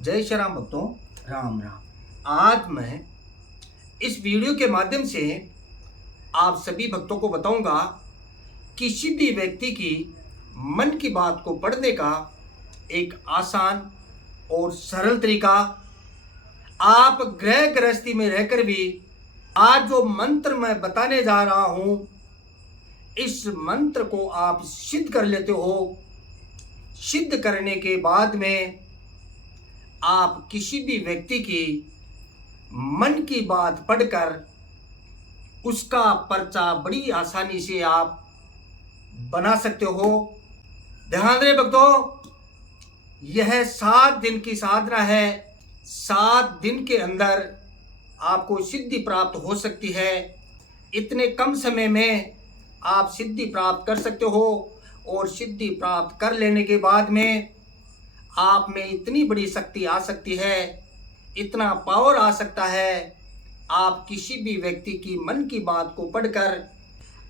जय श्री राम भक्तों, राम राम। आज मैं इस वीडियो के माध्यम से आप सभी भक्तों को बताऊंगा किसी भी व्यक्ति की मन की बात को पढ़ने का एक आसान और सरल तरीका। आप गृह गृहस्थी में रहकर भी आज जो मंत्र मैं बताने जा रहा हूं, इस मंत्र को आप सिद्ध कर लेते हो। सिद्ध करने के बाद में आप किसी भी व्यक्ति की मन की बात पढ़कर उसका पर्चा बड़ी आसानी से आप बना सकते हो। ध्यान दें भक्तों, यह 7 दिन की साधना है। 7 दिन के अंदर आपको सिद्धि प्राप्त हो सकती है। इतने कम समय में आप सिद्धि प्राप्त कर सकते हो और सिद्धि प्राप्त कर लेने के बाद में आप में इतनी बड़ी शक्ति आ सकती है, इतना पावर आ सकता है। आप किसी भी व्यक्ति की मन की बात को पढ़कर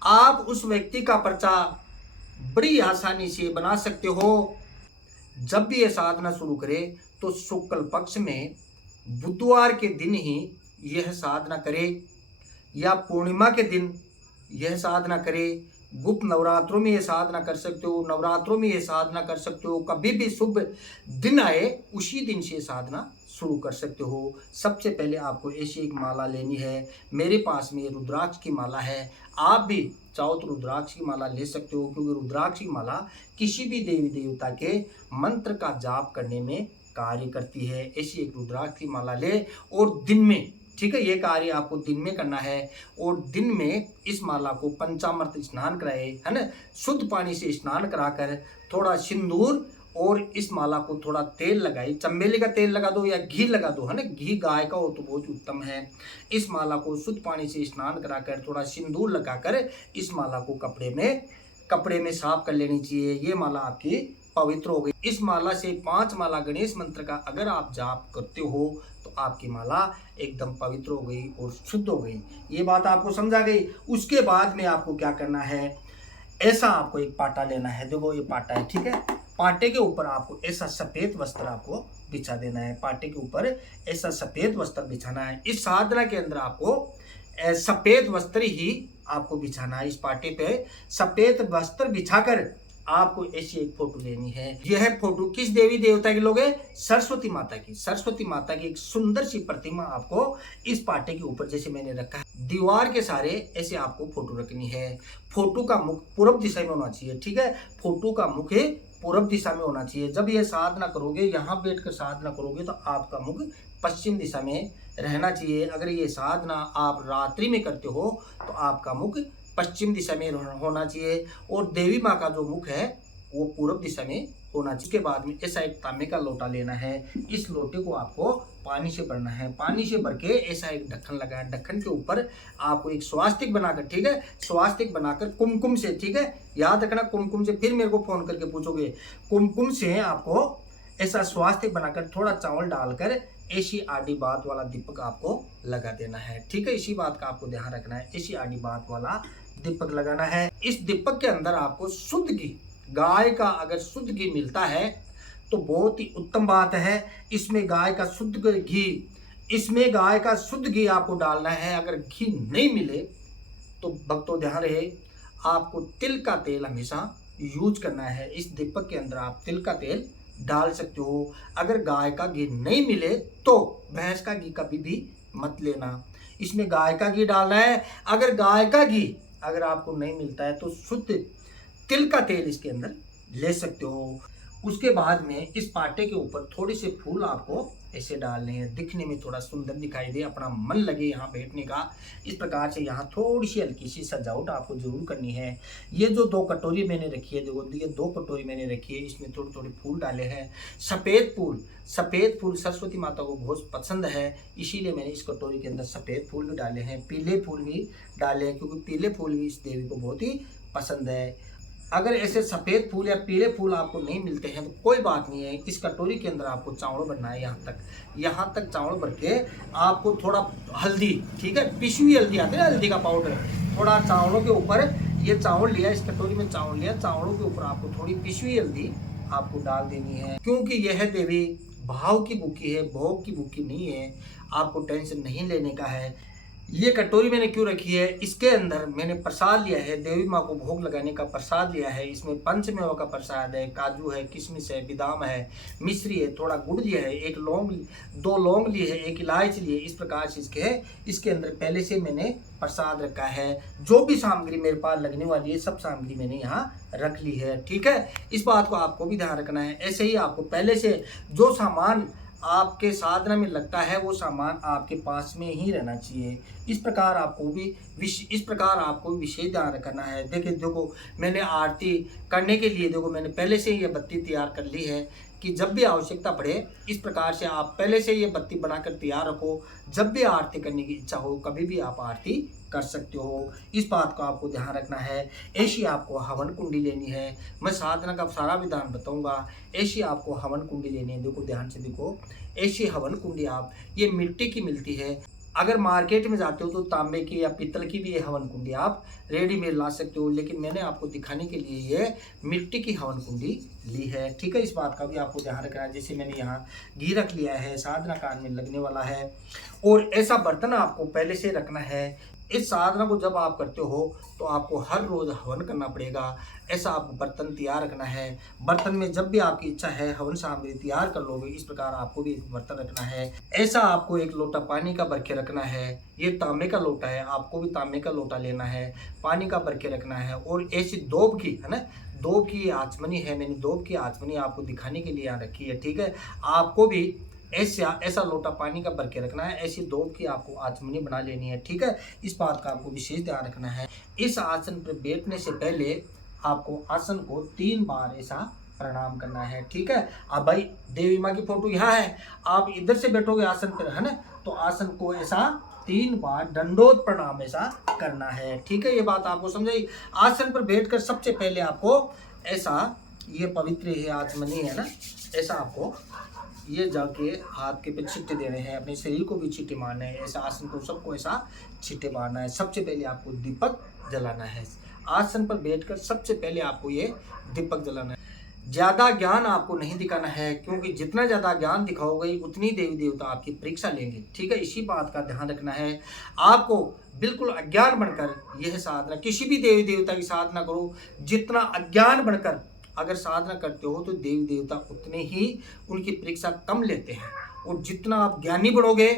आप उस व्यक्ति का पर्चा बड़ी आसानी से बना सकते हो। जब भी ये साधना शुरू करें तो शुक्ल पक्ष में बुधवार के दिन ही यह साधना करें या पूर्णिमा के दिन यह साधना करें। गुप्त नवरात्रों में ये साधना कर सकते हो, नवरात्रों में ये साधना कर सकते हो। कभी भी शुभ दिन आए उसी दिन से साधना शुरू कर सकते हो। सबसे पहले आपको ऐसी एक माला लेनी है। मेरे पास में रुद्राक्ष की माला है, आप भी चाहो तो रुद्राक्ष की माला ले सकते हो, क्योंकि रुद्राक्ष की माला किसी भी देवी देवता के मंत्र का जाप करने में कार्य करती है। ऐसी एक रुद्राक्ष की माला ले और दिन में, ठीक है, ये कार्य आपको दिन में करना है और दिन में इस माला को पंचामृत स्नान कराए, है ना, शुद्ध पानी से स्नान कराकर थोड़ा सिंदूर और इस माला को थोड़ा तेल लगाए। चंबेली का तेल लगा दो या घी लगा दो, है ना, घी गाय का हो तो बहुत उत्तम है। इस माला को शुद्ध पानी से स्नान कराकर थोड़ा सिंदूर लगाकर इस माला को कपड़े में साफ कर लेनी चाहिए। ये माला आपकी पवित्र हो गई। इस माला से 5 माला गणेश मंत्र का अगर आप जाप करते हो तो आपकी माला एकदम पवित्र हो गई और शुद्ध हो गई। ये बात आपको समझा गई। उसके बाद में आपको क्या करना है, ऐसा आपको एक पाटा लेना है। देखो ये पाटा है, ठीक है। पाटे के ऊपर आपको ऐसा सफेद वस्त्र आपको बिछा देना है। पाटे के ऊपर ऐसा सफेद वस्त्र बिछाना है। इस साधना के अंदर आपको सफेद वस्त्र ही आपको बिछाना है। इस पाटे पे सफेद वस्त्र बिछाकर आपको ऐसी एक फोटो लेनी है। यह फोटो किस देवी देवता की लोगे? सरस्वती माता की। सरस्वती माता की एक सुंदर सी प्रतिमा आपको इस पाटे के ऊपर जैसे मैंने रखा है, दीवार के सारे ऐसे आपको फोटो रखनी है। फोटो का मुख पूर्व दिशा में होना चाहिए, ठीक है। फोटो का मुख पूर्व दिशा में होना चाहिए। जब यह साधना करोगे, यहाँ बैठकर साधना करोगे तो आपका मुख पश्चिम दिशा में रहना चाहिए। अगर ये साधना आप रात्रि में करते हो तो आपका मुख पश्चिम दिशा में होना चाहिए और देवी माँ का जो मुख है वो पूर्व दिशा में होना चाहिए। इसके बाद में ऐसा एक तांबे का लोटा लेना है। इस लोटे को आपको पानी से भरना है। पानी से भर के ऐसा एक ढक्कन लगाया। ढक्कन के ऊपर आपको एक स्वास्तिक बनाकर, ठीक है, स्वास्तिक बनाकर कुमकुम से, ठीक है, याद रखना कुमकुम से। फिर मेरे को फोन करके पूछोगे, कुमकुम से आपको ऐसा स्वास्तिक बनाकर थोड़ा चावल डालकर ऐसी आडी बात वाला दीपक आपको लगा देना है, ठीक है। इसी बात का आपको ध्यान रखना है। ऐसी आडी बात वाला दीपक लगाना है। इस दीपक के अंदर आपको शुद्ध घी, गाय का अगर शुद्ध घी मिलता है तो बहुत ही उत्तम बात है। इसमें गाय का शुद्ध घी, इसमें गाय का शुद्ध घी आपको डालना है। अगर घी नहीं मिले तो भक्तों ध्यान रहे, आपको तिल का तेल हमेशा यूज करना है। इस दीपक के अंदर आप तिल का तेल डाल सकते हो। अगर गाय का घी नहीं मिले तो भैंस का घी कभी भी मत लेना, इसमें गाय का घी डालना है। अगर गाय का घी अगर आपको नहीं मिलता है तो शुद्ध तिल का तेल इसके अंदर ले सकते हो। उसके बाद में इस पाटे के ऊपर थोड़े से फूल आपको ऐसे डालने हैं, दिखने में थोड़ा सुंदर दिखाई दे, अपना मन लगे यहाँ बैठने का। इस प्रकार से यहाँ थोड़ी सी हल्की सी सजावट आपको जरूर करनी है। ये जो 2 कटोरी मैंने रखी है, देखो ये 2 कटोरी मैंने रखी है, इसमें थोड़े थोड़े फूल डाले हैं। सफ़ेद फूल सरस्वती माता को बहुत पसंद है, इसीलिए मैंने इस कटोरी के अंदर सफ़ेद फूल भी डाले हैं। पीले फूल भी डाले हैं, क्योंकि पीले फूल भी इस देवी को बहुत ही पसंद है। अगर ऐसे सफ़ेद फूल या पीले फूल आपको नहीं मिलते हैं तो कोई बात नहीं है। इस कटोरी के अंदर आपको चावल भरना है। यहाँ तक चावल भर के आपको थोड़ा हल्दी, ठीक है, पिसी हुई हल्दी आती है, हल्दी का पाउडर, थोड़ा चावलों के ऊपर, ये चावल लिया, इस कटोरी में चावल लिया, चावलों के ऊपर आपको थोड़ी पिसी हुई हल्दी आपको डाल देनी है। क्योंकि यह देवी भाव की भूखी है, भोग की भूखी नहीं है। आपको टेंशन नहीं लेने का है। ये कटोरी मैंने क्यों रखी है, इसके अंदर मैंने प्रसाद लिया है, देवी माँ को भोग लगाने का प्रसाद लिया है। इसमें पंचमेवा का प्रसाद है, काजू है, किशमिश है, बादाम है, मिश्री है, थोड़ा गुड़ लिया है, एक लौंग, 2 लौंग लिए है, एक इलायची लिए। इस प्रकार से इसके अंदर पहले से मैंने प्रसाद रखा है। जो भी सामग्री मेरे पास लगने वाली है सब सामग्री मैंने यहाँ रख ली है। ठीक है, इस बात को आपको भी ध्यान रखना है। ऐसे ही आपको पहले से जो सामान आपके साधना में लगता है वो सामान आपके पास में ही रहना चाहिए। इस प्रकार आपको विशेष ध्यान रखना है। देखो मैंने आरती करने के लिए मैंने पहले से ही ये बत्ती तैयार कर ली है कि जब भी आवश्यकता पड़े इस प्रकार से आप पहले से ये बत्ती बनाकर तैयार रखो। जब भी आरती करने की इच्छा हो कभी भी आप आरती कर सकते हो। इस बात को आपको ध्यान रखना है। ऐसी आपको हवन कुंडी लेनी है। मैं साधना का सारा विधान बताऊंगा। ऐसी आपको हवन कुंडी लेनी है। देखो ध्यान से देखो, ऐसी हवन कुंडी आप ये मिट्टी की मिलती है। अगर मार्केट में जाते हो तो तांबे की या पीतल की भी ये हवन कुंडी आप रेडीमेड ला सकते हो, लेकिन मैंने आपको दिखाने के लिए ये मिट्टी की हवन कुंडी ली है। ठीक है, इस बात का भी आपको ध्यान रखना है। जैसे मैंने यहाँ घी रख लिया है, साधना कान में लगने वाला है, और ऐसा बर्तन आपको पहले से रखना है। इस साधना को जब आप करते हो तो आपको हर रोज हवन करना पड़ेगा। ऐसा आपको बर्तन तैयार रखना है। बर्तन में जब भी आपकी इच्छा है हवन सामग्री तैयार कर लोगे। इस प्रकार आपको भी एक बर्तन रखना है। ऐसा आपको एक लोटा पानी का भर के रखना है। ये तांबे का लोटा है, आपको भी तांबे का लोटा लेना है, पानी का भर के रखना है। और ऐसी दोब की है ना, दोब की आचमनी है, मैंने दोब की आचमनी आपको दिखाने के लिए यहाँ रखी है। ठीक है, आपको भी ऐसा लोटा पानी का भर के रखना है। ऐसी दोब की आपको आचमनी बना लेनी है। ठीक है, इस बात का आपको विशेष ध्यान रखना है। इस आसन पर बैठने से पहले आपको आसन को 3 बार ऐसा प्रणाम करना है। ठीक है, अब भाई देवी माँ की फोटो यहाँ है, आप इधर से बैठोगे आसन पर है ना, तो आसन को ऐसा 3 बार दंडोत प्रणाम ऐसा करना है। ठीक है, ये बात आपको समझाई। आसन पर बैठकर सबसे पहले आपको ऐसा, ये पवित्र है आचमनी है ना, ऐसा आपको ये जाके हाथ के पे छिट्टे देने हैं, अपने शरीर को भी छिट्टे मारना है। ऐसा आसन को सबको ऐसा छिट्टे मारना है। सबसे पहले आपको दीपक जलाना है। आसन पर बैठकर सबसे पहले आपको ये दीपक जलाना है। ज़्यादा ज्ञान आपको नहीं दिखाना है, क्योंकि जितना ज़्यादा ज्ञान दिखाओगे उतनी देवी देवता आपकी परीक्षा लेंगे। ठीक है, इसी बात का ध्यान रखना है। आपको बिल्कुल अज्ञान बनकर यह साधना, किसी भी देवी देवता की साधना करो, जितना अज्ञान बनकर अगर साधना करते हो तो देवी देवता उतने ही उनकी परीक्षा कम लेते हैं। और जितना आप ज्ञानी बढ़ोगे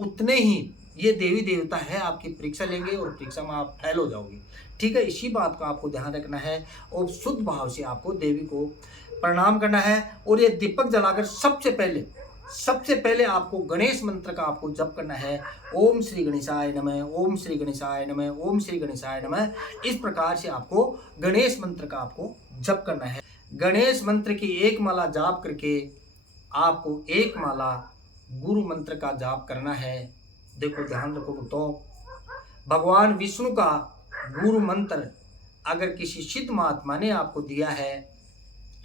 उतने ही ये देवी देवता है आपकी परीक्षा लेंगे और परीक्षा में आप फेल हो जाओगे। ठीक है, इसी बात का आपको ध्यान रखना है। और शुद्ध भाव से आपको देवी को प्रणाम करना है। और ये दीपक जलाकर सबसे पहले आपको गणेश मंत्र का आपको जप करना है। ओम श्री गणेशाय नमः, ओम श्री गणेशाय नमः, ओम श्री गणेशाय नमः। इस प्रकार से आपको गणेश मंत्र का आपको जप करना है। गणेश मंत्र की 1 माला जाप करके आपको 1 माला गुरु मंत्र का जाप करना है। देखो ध्यान रखो तो भगवान विष्णु का गुरु मंत्र अगर किसी सिद्ध महात्मा ने आपको दिया है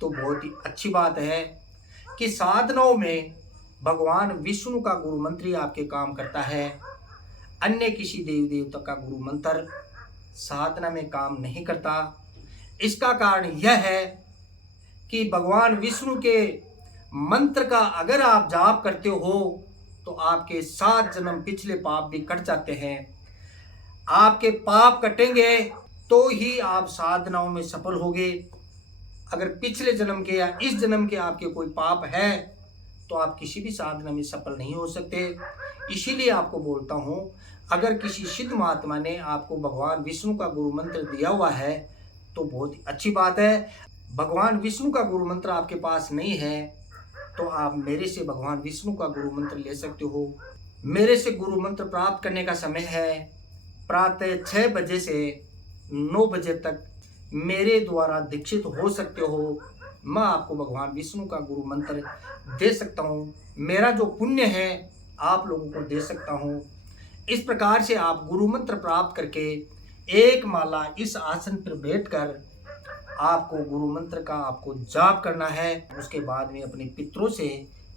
तो बहुत ही अच्छी बात है कि साधनाओं में भगवान विष्णु का गुरु मंत्र ही आपके काम करता है। अन्य किसी देवी देवता का गुरु मंत्र साधना में काम नहीं करता। इसका कारण यह है कि भगवान विष्णु के मंत्र का अगर आप जाप करते हो तो आपके 7 जन्म पिछले पाप भी कट जाते हैं। आपके पाप कटेंगे तो ही आप साधनाओं में सफल होगे। अगर पिछले जन्म के या इस जन्म के आपके कोई पाप है तो आप किसी भी साधना में सफल नहीं हो सकते। इसीलिए आपको बोलता हूँ, अगर किसी सिद्ध महात्मा ने आपको भगवान विष्णु का गुरु मंत्र दिया हुआ है तो बहुत अच्छी बात है। भगवान विष्णु का गुरु मंत्र आपके पास नहीं है तो आप मेरे से भगवान विष्णु का गुरु मंत्र ले सकते हो। मेरे से गुरु मंत्र प्राप्त करने का समय है प्रातः 6 बजे से 9 बजे तक मेरे द्वारा दीक्षित हो सकते हो। मैं आपको भगवान विष्णु का गुरु मंत्र दे सकता हूँ। मेरा जो पुण्य है आप लोगों को दे सकता हूँ। इस प्रकार से आप गुरु मंत्र प्राप्त करके 1 माला इस आसन पर बैठकर आपको गुरु मंत्र का आपको जाप करना है। उसके बाद में अपने पितरों से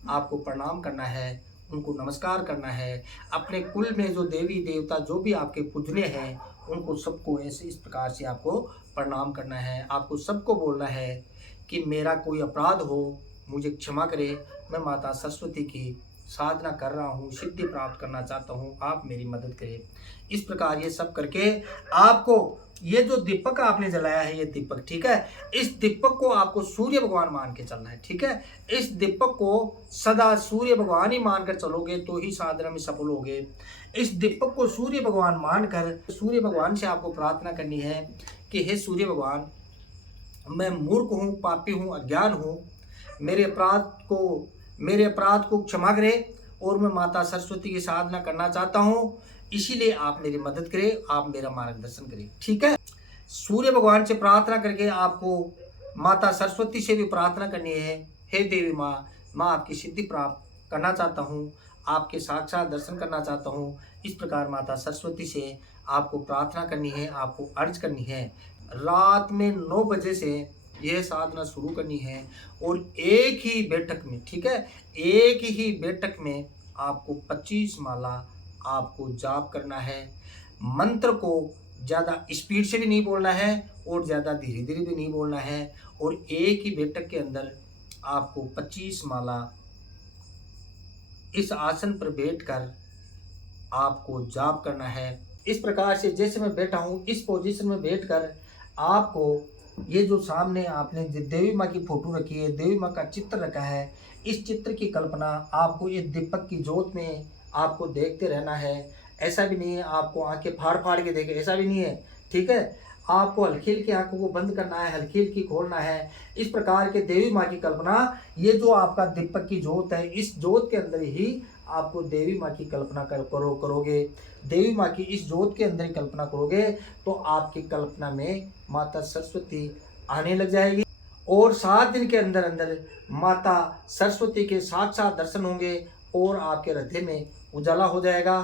आपको प्रणाम करना है, उनको नमस्कार करना है। अपने कुल में जो देवी देवता जो भी आपके पूजनीय हैं उनको सबको ऐसे इस प्रकार से आपको प्रणाम करना है। आपको सबको बोलना है कि मेरा कोई अपराध हो मुझे क्षमा करे मैं माता सरस्वती की साधना कर रहा हूँ, सिद्धि प्राप्त करना चाहता हूँ, आप मेरी मदद करें। इस प्रकार ये सब करके आपको ये जो दीपक आपने जलाया है, ये दीपक, ठीक है, इस दीपक को आपको सूर्य भगवान मान के चलना है, ठीक है। इस दीपक को सदा सूर्य भगवान ही मानकर चलोगे तो ही साधना में सफल होगे। इस दीपक को सूर्य भगवान मानकर सूर्य भगवान से आपको प्रार्थना करनी है कि हे सूर्य भगवान, मैं मूर्ख हूँ, पापी हूँ, अज्ञान हूँ, मेरे अपराध को क्षमा करे और मैं माता सरस्वती की साधना करना चाहता हूँ, इसीलिए आप मेरी मदद करें, आप मेरा मार्गदर्शन करें, ठीक है। सूर्य भगवान से प्रार्थना करके आपको माता सरस्वती से भी प्रार्थना करनी है, हे देवी माँ, मैं आपकी सिद्धि प्राप्त करना चाहता हूँ, आपके साक्षात दर्शन करना चाहता हूँ। इस प्रकार माता सरस्वती से आपको प्रार्थना करनी है, आपको अर्ज करनी है। रात में 9 बजे से यह साधना शुरू करनी है और एक ही बैठक में, ठीक है, एक ही बैठक में आपको 25 माला आपको जाप करना है। मंत्र को ज़्यादा स्पीड से भी नहीं बोलना है और ज़्यादा धीरे धीरे भी नहीं बोलना है, और एक ही बैठक के अंदर आपको 25 माला इस आसन पर बैठकर आपको जाप करना है। इस प्रकार से जैसे मैं बैठा हूँ, इस पोजीशन में बैठकर आपको ये जो सामने आपने देवी माँ की फोटो रखी है, देवी माँ का चित्र रखा है, इस चित्र की कल्पना आपको इस दीपक की जोत में आपको देखते रहना है। ऐसा भी नहीं है आपको आंखें फाड़ फाड़ के देखे, ऐसा भी नहीं है, ठीक है। आपको हल्की हल्की आंखों को बंद करना है, हल्की हल्की खोलना है। इस प्रकार के देवी माँ की कल्पना, ये जो आपका दीपक की जोत है, इस जोत के अंदर ही आपको देवी माँ की कल्पना करोगे। देवी माँ की इस जोत के अंदर ही कल्पना करोगे तो आपकी कल्पना में माता सरस्वती आने लग जाएगी और 7 दिन के अंदर अंदर माता सरस्वती के साक्षात दर्शन होंगे और आपके हृदय में उजाला हो जाएगा।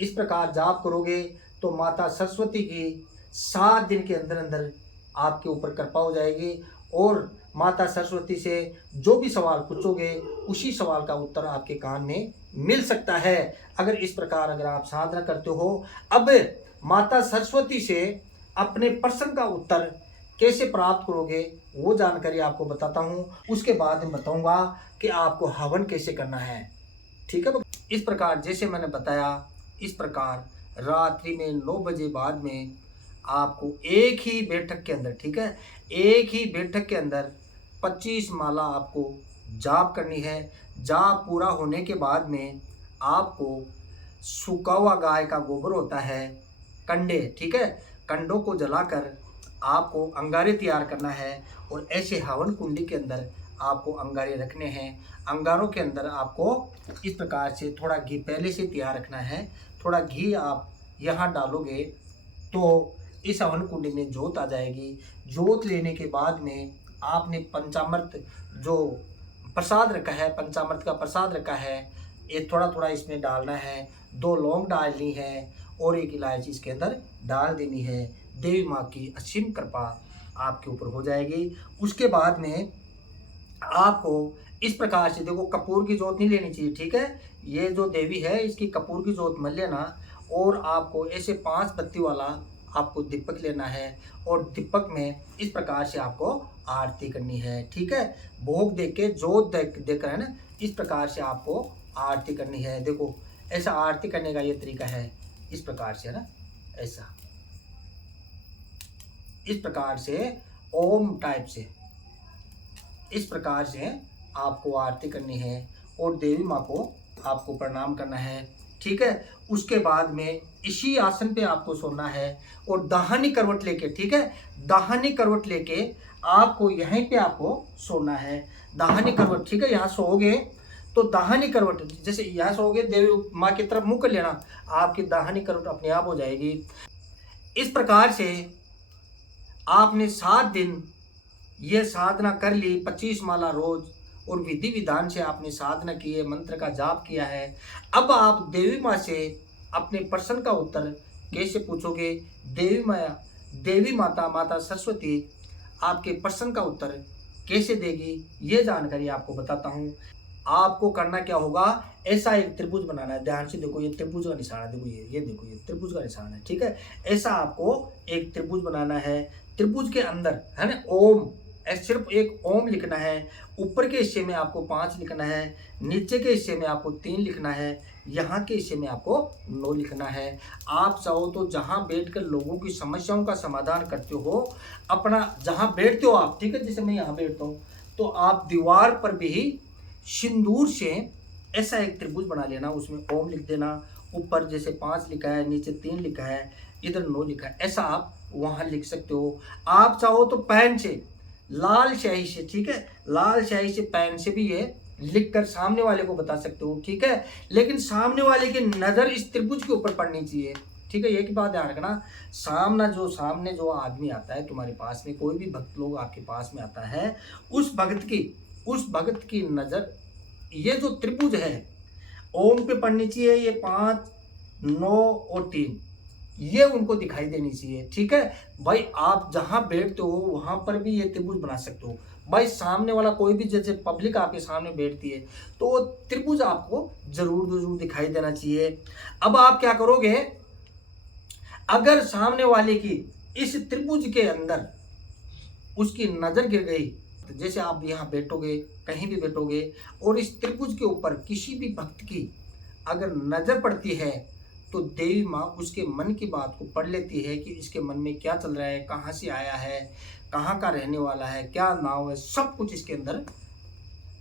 इस प्रकार जाप करोगे तो माता सरस्वती की 7 दिन के अंदर अंदर आपके ऊपर कृपा हो जाएगी और माता सरस्वती से जो भी सवाल पूछोगे उसी सवाल का उत्तर आपके कान में मिल सकता है, अगर इस प्रकार अगर आप साधना करते हो। अब माता सरस्वती से अपने प्रश्न का उत्तर कैसे प्राप्त करोगे वो जानकारी आपको बताता हूँ, उसके बाद मैं बताऊँगा कि आपको हवन कैसे करना है, ठीक है। इस प्रकार जैसे मैंने बताया, इस प्रकार रात्रि में 9 बजे बाद में आपको एक ही बैठक के अंदर, ठीक है, एक ही बैठक के अंदर 25 माला आपको जाप करनी है। जाप पूरा होने के बाद में आपको सूखा हुआ गाय का गोबर होता है, कंडे, ठीक है, कंडों को जलाकर आपको अंगारे तैयार करना है और ऐसे हवन कुंडी के अंदर आपको अंगारे रखने हैं। अंगारों के अंदर आपको इस प्रकार से थोड़ा घी पहले से तैयार रखना है। थोड़ा घी आप यहाँ डालोगे तो इस हवन कुंडी में जोत आ जाएगी। जोत लेने के बाद में आपने पंचामृत जो प्रसाद रखा है, पंचामृत का प्रसाद रखा है, ये थोड़ा थोड़ा इसमें डालना है। 2 लौंग डालनी है और 1 इलायची इसके अंदर डाल देनी है। देवी माँ की असीम कृपा आपके ऊपर हो जाएगी। उसके बाद में आपको इस प्रकार से देखो, कपूर की जोत नहीं लेनी चाहिए, ठीक है। ये जो देवी है इसकी कपूर की जोत मत लेना और आपको ऐसे 5 बत्ती वाला आपको दीपक लेना है और दीपक में इस प्रकार से आपको आरती करनी है, ठीक है। भोग देख के जोत देकर है ना, इस प्रकार से आपको आरती करनी है। देखो ऐसा आरती करने का ये तरीका है, इस प्रकार से है ना, ऐसा इस प्रकार से ओम टाइप से इस प्रकार से आपको आरती करनी है और देवी माँ को आपको प्रणाम करना है, ठीक है। उसके बाद में इसी आसन पे आपको सोना है और दाहिनी करवट लेके, ठीक है, दाहिनी करवट लेके आपको यहीं पे आपको सोना है। दाहिनी करवट, ठीक है, यहाँ सोओगे तो दाहिनी करवट जैसे यहाँ सोओगे, देवी माँ की तरफ मुँह कर लेना, आपकी दाहिनी करवट अपने आप हो जाएगी। इस प्रकार से आपने 7 दिन ये साधना कर ली, 25 माला रोज और विधि विधान से आपने साधना की है, मंत्र का जाप किया है। अब आप देवी माँ से अपने प्रश्न का उत्तर कैसे पूछोगे? देवी माता माता सरस्वती आपके प्रश्न का उत्तर कैसे देगी, ये जानकारी आपको बताता हूँ। आपको करना क्या होगा, ऐसा एक त्रिभुज बनाना है। ध्यान से देखो, ये त्रिभुज का निशान है, देखो ये देखो, ये त्रिभुज का निशान है, ठीक है। ऐसा आपको एक त्रिभुज बनाना है। त्रिभुज के अंदर है ना ओम, सिर्फ एक ओम लिखना है। ऊपर के हिस्से में आपको 5 लिखना है, नीचे के हिस्से में आपको 3 लिखना है, यहाँ के हिस्से में आपको 9 लिखना है। आप चाहो तो जहाँ बैठकर लोगों की समस्याओं का समाधान करते हो, अपना जहाँ बैठते हो आप, ठीक है, जैसे मैं यहाँ बैठता हूँ, तो आप दीवार पर भी सिंदूर से ऐसा एक त्रिभुज बना लेना, उसमें ओम लिख देना। ऊपर जैसे 5 लिखा है, नीचे 3 लिखा है, इधर 9 लिखा है, ऐसा आप वहाँ लिख सकते हो। आप चाहो तो पेन से, लाल स्याही से, ठीक है, लाल स्याही से पेन से भी ये लिखकर सामने वाले को बता सकते हो, ठीक है। लेकिन सामने वाले की नज़र इस त्रिभुज के ऊपर पड़नी चाहिए, ठीक है। एक बात ध्यान रखना, सामने जो आदमी आता है तुम्हारे पास में, कोई भी भक्त लोग आपके पास में आता है, उस भक्त की नज़र ये जो त्रिभुज है ओम पे पड़नी चाहिए। ये 5, 9 और 3 ये उनको दिखाई देनी चाहिए, ठीक है भाई। आप जहाँ बैठते हो वहाँ पर भी ये त्रिभुज बना सकते हो भाई। सामने वाला कोई भी, जैसे पब्लिक आपके सामने बैठती है, तो वो त्रिभुज आपको जरूर दिखाई देना चाहिए। अब आप क्या करोगे, अगर सामने वाले की इस त्रिभुज के अंदर उसकी नज़र गिर गई, तो जैसे आप यहाँ बैठोगे, कहीं भी बैठोगे, और इस त्रिभुज के ऊपर किसी भी भक्त की अगर नज़र पड़ती है, तो देवी माँ उसके मन की बात को पढ़ लेती है कि इसके मन में क्या चल रहा है, कहाँ से आया है, कहाँ का रहने वाला है, क्या नाम है, सब कुछ इसके अंदर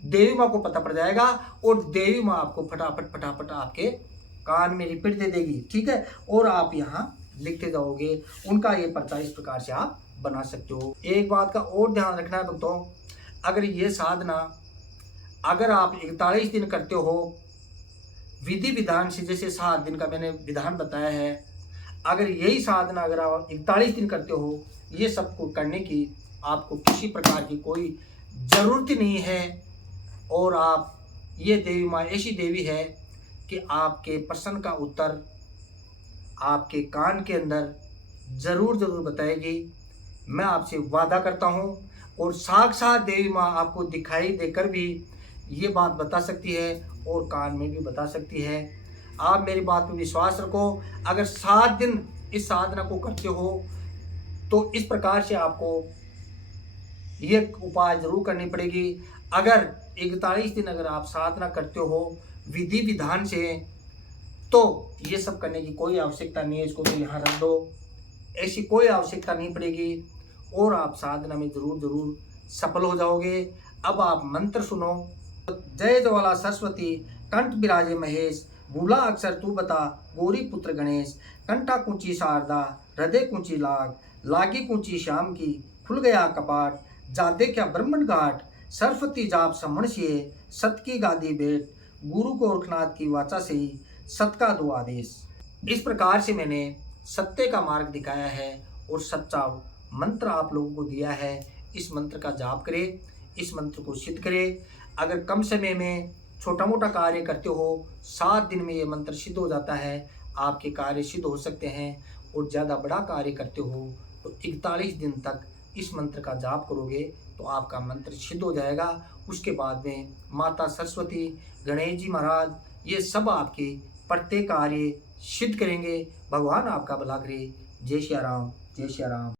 देवी माँ को पता पड़ जाएगा। और देवी माँ आपको फटाफट आपके कान में रिपीट दे देगी, ठीक है। और आप यहाँ लिखते जाओगे। उनका ये पर्चा इस प्रकार से आप बना सकते हो। एक बात का और ध्यान रखना है भक्तों, अगर ये साधना अगर आप 41 दिन करते हो विधि विधान से, जैसे 7 दिन का मैंने विधान बताया है, अगर यही साधना अगर आप 41 दिन करते हो, ये सब को करने की आपको किसी प्रकार की कोई ज़रूरत नहीं है। और आप, ये देवी माँ ऐसी देवी है कि आपके प्रश्न का उत्तर आपके कान के अंदर ज़रूर बताएगी। मैं आपसे वादा करता हूँ। और साक्षात देवी माँ आपको दिखाई देकर भी ये बात बता सकती है और कान में भी बता सकती है। आप मेरी बात पर विश्वास रखो। अगर 7 दिन इस साधना को करते हो तो इस प्रकार से आपको ये उपाय जरूर करनी पड़ेगी। अगर 41 दिन अगर आप साधना करते हो विधि विधान से, तो ये सब करने की कोई आवश्यकता नहीं है। इसको तो यहाँ रख दो, ऐसी कोई आवश्यकता नहीं पड़ेगी और आप साधना में जरूर सफल हो जाओगे। अब आप मंत्र सुनो। जय ज्वाला सरस्वती, कंठ बिराजे महेश, भूला अक्षर तू बता, गौरी पुत्र गणेश, कंठा कुंची शारदा, हृदय कुंची लाग, लागी कुंची श्याम की, खुल गया कपाट, जादे क्या ब्रह्मण घाट, सरस्वती जाप समण से, सत की गादी बेट, गुरु गोरखनाथ की वाचा से ही सत का दो आदेश। इस प्रकार से मैंने सत्य का मार्ग दिखाया है और सच्चा मंत्र आप लोगों को दिया है। इस मंत्र का जाप करें, इस मंत्र को सिद्ध करें। अगर कम समय में छोटा मोटा कार्य करते हो, 7 दिन में ये मंत्र सिद्ध हो जाता है, आपके कार्य सिद्ध हो सकते हैं। और ज़्यादा बड़ा कार्य करते हो तो 41 दिन तक इस मंत्र का जाप करोगे तो आपका मंत्र सिद्ध हो जाएगा। उसके बाद में माता सरस्वती, गणेश जी महाराज, ये सब आपके प्रत्येक कार्य सिद्ध करेंगे। भगवान आपका भला करे। जय श्री राम, जय श्री राम।